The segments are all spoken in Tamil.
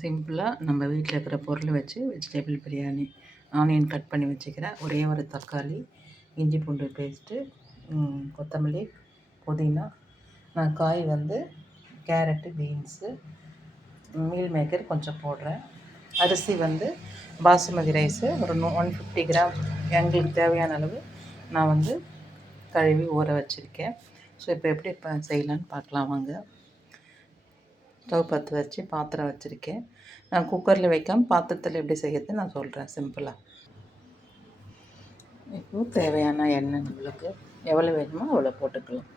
சிம்பிளாக நம்ம வீட்டில் இருக்கிற பொருளை வச்சு வெஜிடபிள் பிரியாணி. ஆனியன் கட் பண்ணி வச்சுக்கிறேன், ஒரே ஒரு தக்காளி, இஞ்சி பூண்டு பேஸ்ட்டு, கொத்தமல்லி, புதினா. நான் காய் வந்து கேரட்டு, பீன்ஸு, மீல் மேக்கர் கொஞ்சம் போடுறேன். அரிசி வந்து பாசுமதி ரைஸு ஒரு 150 கிராம் எங்களுக்கு தேவையான அளவு நான் வந்து கழுவி ஊற வச்சுருக்கேன். ஸோ இப்போ எப்படி செய்யலான்னு பார்க்கலாம் வாங்க. ஸ்டவ் பற்ற வச்சு பாத்திரம் வச்சுருக்கேன். நான் குக்கரில் வைக்காமல் பாத்திரத்தில் எப்படி செய்யறது நான் சொல்கிறேன் சிம்பிளாக. இப்போது தேவையான எண்ணெய் நம்மளுக்கு எவ்வளோ வேணுமோ அவ்வளோ போட்டுக்கலாம்.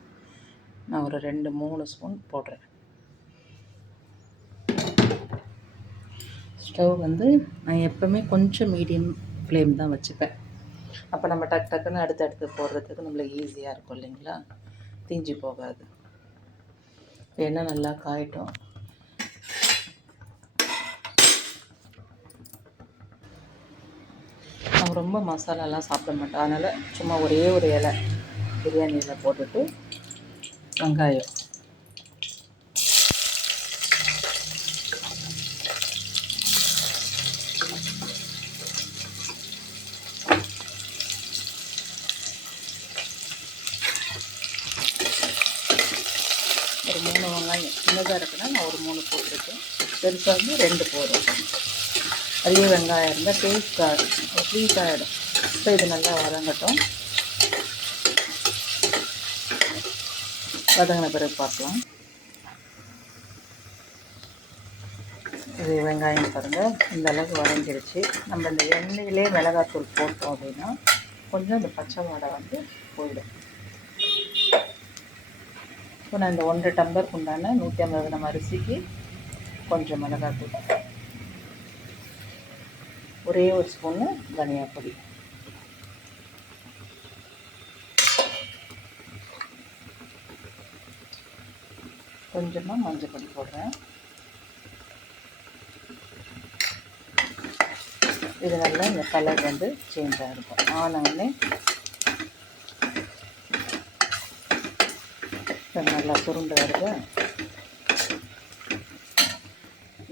நான் ஒரு 2-3 ஸ்பூன் போடுறேன். ஸ்டவ் வந்து நான் எப்போவுமே கொஞ்சம் மீடியம் ஃப்ளேம் தான் வச்சுப்பேன். அப்போ நம்ம டக்குன்னு அடுத்து போடுறதுக்கு நம்மளுக்கு ஈஸியாக இருக்கும் இல்லைங்களா, தீஞ்சு போகாது. எண்ணெய் நல்லா காயட்டும். நான் ரொம்ப மசாலாலாம் சாப்பிட மாட்டேன், அதனால் சும்மா ஒரே ஒரு இலை பிரியாணி இலை போட்டுட்டு வெங்காயம், ஒரு 3 வெங்காயம் சின்னதாக இருக்குன்னா நான் ஒரு 3 போட்டிருக்கேன். பெருசாக வந்து 2 போதும். அதிக வெங்காயம் இருந்தால் டேஸ்ட் ஆகிடும். இப்போ இது நல்லா வதங்கட்டும். வதங்கின பிறகு பார்க்கலாம். இது வெங்காயம் பாருங்கள், இந்த அளவுக்கு வதங்கிடுச்சு. நம்ம இந்த எண்ணெயிலே மிளகாத்தூள் போட்டோம் அப்படின்னா கொஞ்சம் இந்த பச்சை வாடை வந்து போயிடும். இப்போ நான் இந்த 1.5 டம்ளருக்கு உண்டான 150 கிராம் அரிசிக்கு கொஞ்சம் மிளகாத்தூள், ஒரே ஒரு ஸ்பூனு தனியா பொடி, கொஞ்சமாக மஞ்சள் பொடி போடுறேன். இது நல்லா இந்த கலர் வந்து சேஞ்ச் ஆகிருக்கும். ஆனவுடனே நல்லா சுருண்டு வருது.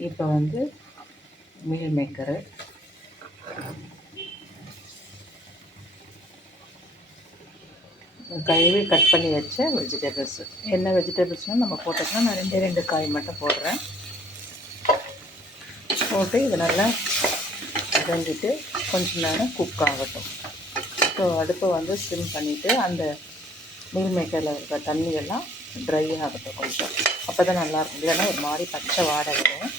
இப்போ வந்து மீல் மேக்கரு, கழுவி கட் பண்ணி வச்ச வெஜிடபிள்ஸு. என்ன வெஜிடபிள்ஸ்னால் நம்ம போட்டுக்கலாம். நான் 2 காய் மட்டும் போடுறேன். போட்டு இது நல்லா வதங்கிட்டு கொஞ்சம் நேரம் குக் ஆகட்டும். ஸோ அடுப்பை வந்து ஸ்டிம் பண்ணிவிட்டு அந்த மீல் மேக்கரில் இருக்கிற தண்ணியெல்லாம் ட்ரை ஆகட்டும் கொஞ்சம். அப்போ தான் நல்லாயிருக்கும், இல்லைன்னா ஒரு மாதிரி பச்சை வாடை வரும்.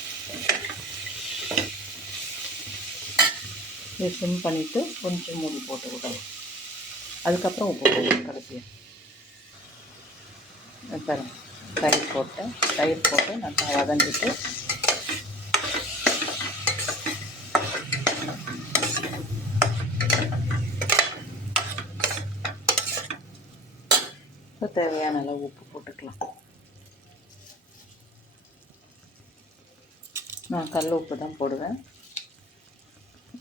இது ஸ்டிம் பண்ணிவிட்டு கொஞ்சம் மூடி போட்டு விடணும். அதுக்கப்புறம் உப்பு போடணும் கடைசியாக. தயிர் போட்டு நல்லா வதங்கிட்டு இப்போ தேவையான அளவு உப்பு போட்டுக்கலாம். நான் கல் உப்பு தான் போடுவேன்,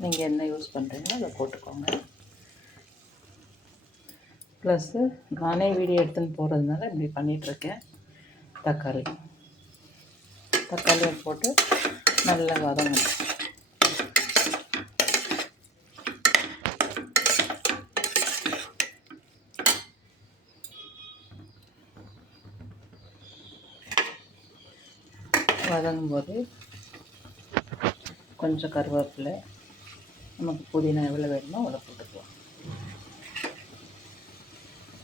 நீங்கள் என்ன யூஸ் பண்ணுறீங்களோ அதை போட்டுக்கோங்க. ப்ளஸ்ஸு நானே வீடியோ எடுத்துன்னு போகிறதுனால இப்படி பண்ணிகிட்ருக்கேன். தக்காளியை போட்டு நல்லா வதங்கணும். வதங்கும்போது கொஞ்சம் கருவேப்பிலை, நமக்கு புதினா எவ்வளோ வேணுமோ அவ்வளோ போட்டுக்கலாம்.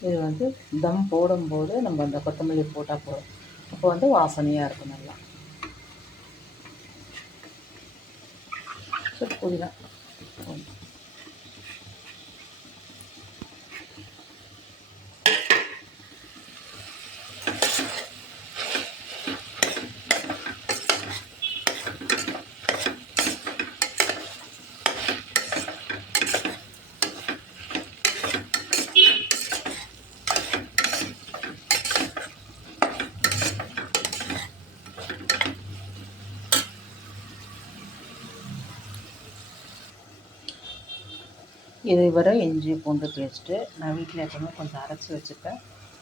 இது வந்து தம் போடும்போது நம்ம அந்த கொத்தமல்லி போட்டால் போதும். அப்போ வந்து வாசனையாக இருக்கும் நல்லா. ஸோ புதினா இது வரை இஞ்சி பூண்டு பேஸ்ட்டு நான் வீட்டில் எப்பவுமே கொஞ்சம் அரைச்சி வச்சுப்பேன்.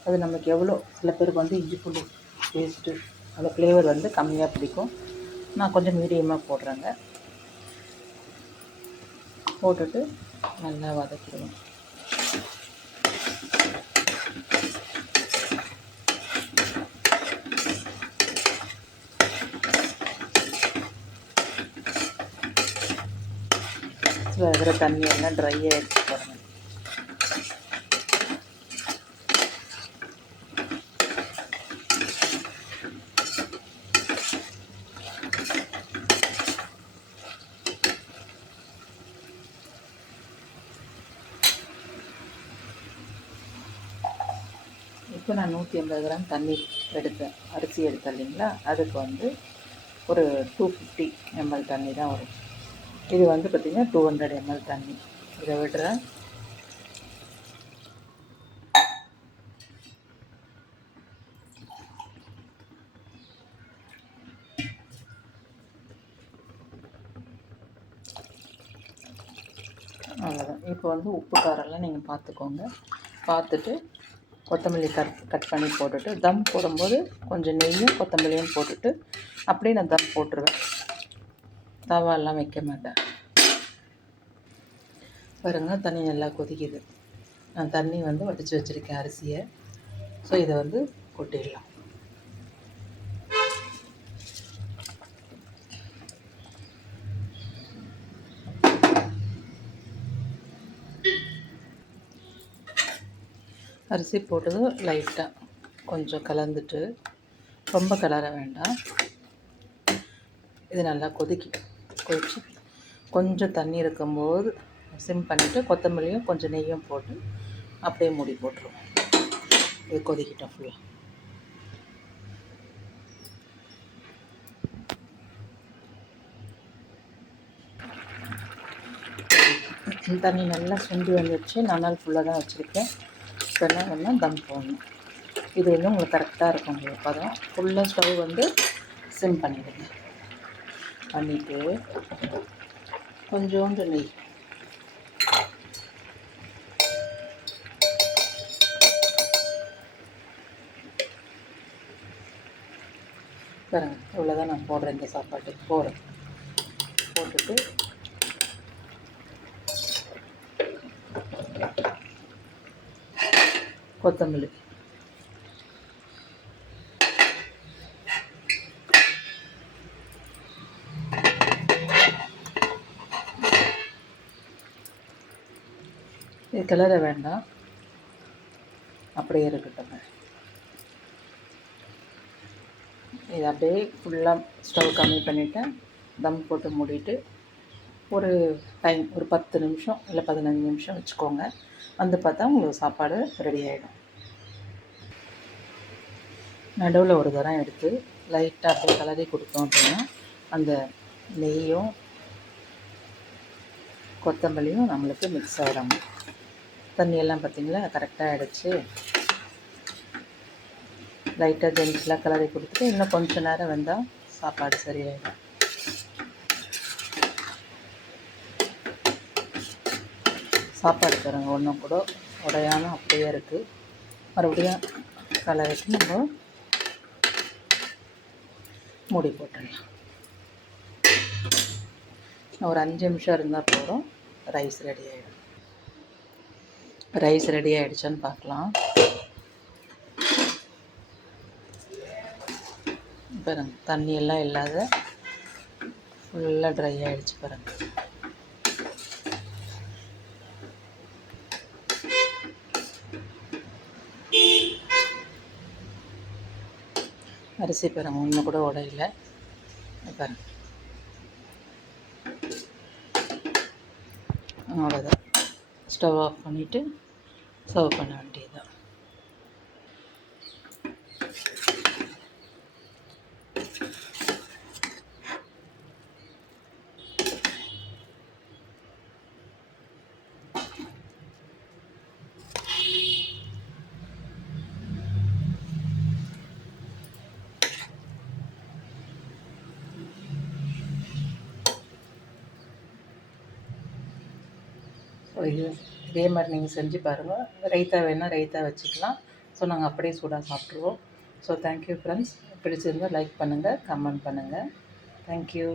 அது நமக்கு எவ்வளோ, சில பேருக்கு வந்து இஞ்சி பூண்டு பேஸ்ட்டு அந்த ஃப்ளேவர் வந்து கம்மியாக பிடிக்கும். நான் கொஞ்சம் மீடியமாக போடுறேங்க. போட்டுட்டு நல்லா வதக்கிடுவேன். இருக்கிற தண்ணி எல்லாம் ட்ரை ஆகிடுச்சு பாருங்கள். இப்போ நான் 150 கிராம் தண்ணி எடுத்தேன், அரிசி எடுத்தேன் இல்லைங்களா, அதுக்கு வந்து ஒரு 250 ml தண்ணி தான் வரும். இது வந்து பார்த்திங்கன்னா 200 ml தண்ணி. இதை விடுறேன். அவ்வளோதான். இப்போ வந்து உப்பு காரெல்லாம் நீங்கள் பார்த்துக்கோங்க. பார்த்துட்டு கொத்தமல்லி கட் பண்ணி போட்டுட்டு தம் போடும்போது கொஞ்சம் நெய்யும் கொத்தமல்லியும் போட்டுட்டு அப்படியே நான் தம் போட்டுருவேன். தவாலாம் வைக்க மாட்டேன். பாருங்கள், தண்ணி நல்லா கொதிக்குது. நான் தண்ணி வந்து வடித்து வச்சுருக்கேன் அரிசியை. ஸோ இதை வந்து கொட்டிடலாம். அரிசி போட்டதும் லைட்டாக கொஞ்சம் கலந்துட்டு, ரொம்ப கலர வேண்டாம். இது நல்லா கொதிச்சு கொஞ்சம் தண்ணி இருக்கும்போது சிம் பண்ணிவிட்டு கொத்தமல்லியும் கொஞ்சம் நெய்யும் போட்டு அப்படியே மூடி போட்டுருவோம். இது கொதிக்கிட்டோம் ஃபுல்லாக. தண்ணி நல்லா சுண்டி வந்துடுச்சு. நான் ஃபுல்லாக தான் வச்சுருக்கேன். இப்போ என்ன பண்ணால் தம் போடணும். இது வந்து உங்களுக்கு கரெக்டாக இருக்கும். உங்களுக்கு பதம் ஃபுல்லாக ஸ்டவ் வந்து சிம் பண்ணிவிடுங்க. பண்ணிவிட்டு கொஞ்சோண்டு நெய், பாருங்க, இவ்வளோதான் நான் போடுறேன். இந்த சாப்பாட்டுக்கு போட்டுட்டு கொத்தமல்லி, இது கிளற வேண்டாம், அப்படியே இருக்கட்டும். இது அப்படியே ஃபுல்லாக ஸ்டவ் கம்மி பண்ணிவிட்டு தம் போட்டு மூடிட்டு ஒரு 10 நிமிஷம் இல்லை 15 நிமிஷம் வச்சுக்கோங்க. வந்து பார்த்தா உங்களுக்கு சாப்பாடு ரெடி ஆகிடும். நடுவில் ஒரு தரம் எடுத்து லைட்டாக அப்படியே கலரி கொடுத்தோம் அப்படின்னா அந்த நெய்யும் கொத்தமல்லியும் நம்மளுக்கு மிக்ஸ் ஆகிடும். தண்ணியெல்லாம் பார்த்திங்களா கரெக்டாக ஆகிடுச்சு. லைட்டாக ஜென்டிலாக கலரி கொடுத்துட்டு இன்னும் கொஞ்சம் நேரம் வெந்தால் சாப்பாடு சரியாயிடும். சாப்பாடு தரங்க ஒன்றும் கூட உடையாமல் அப்படியே இருக்குது. மறுபடியும் கலரிட்டு நம்ம மூடி போட்டுடலாம். ஒரு 5 நிமிஷம் இருந்தால் போதும், ரைஸ் ரெடி ஆகிடும். ரைஸ் ரெடி ஆகிடுச்சான்னு பார்க்கலாம். பாருங்க, தண்ணியெல்லாம் இல்லாத ஃபுல்லாக ட்ரை ஆகிடுச்சு பாருங்கள். அரிசி பாருங்க, ஒன்று கூட உடையில பாருங்க. அவ்வளோதான். ஸ்டவ் ஆஃப் பண்ணிவிட்டு சர்வ் பண்ண வேண்டியதுதான். இதே மாதிரி நீங்கள் செஞ்சு பாருங்கள். ரைத்தா வேணால் ரைத்தா வச்சுக்கலாம். ஸோ நாங்கள் அப்படியே சூடாக சாப்பிட்ருவோம். So thank you friends. பிடிச்சிருந்தால் லைக் பண்ணுங்கள், கமெண்ட் பண்ணுங்கள். தேங்க்யூ.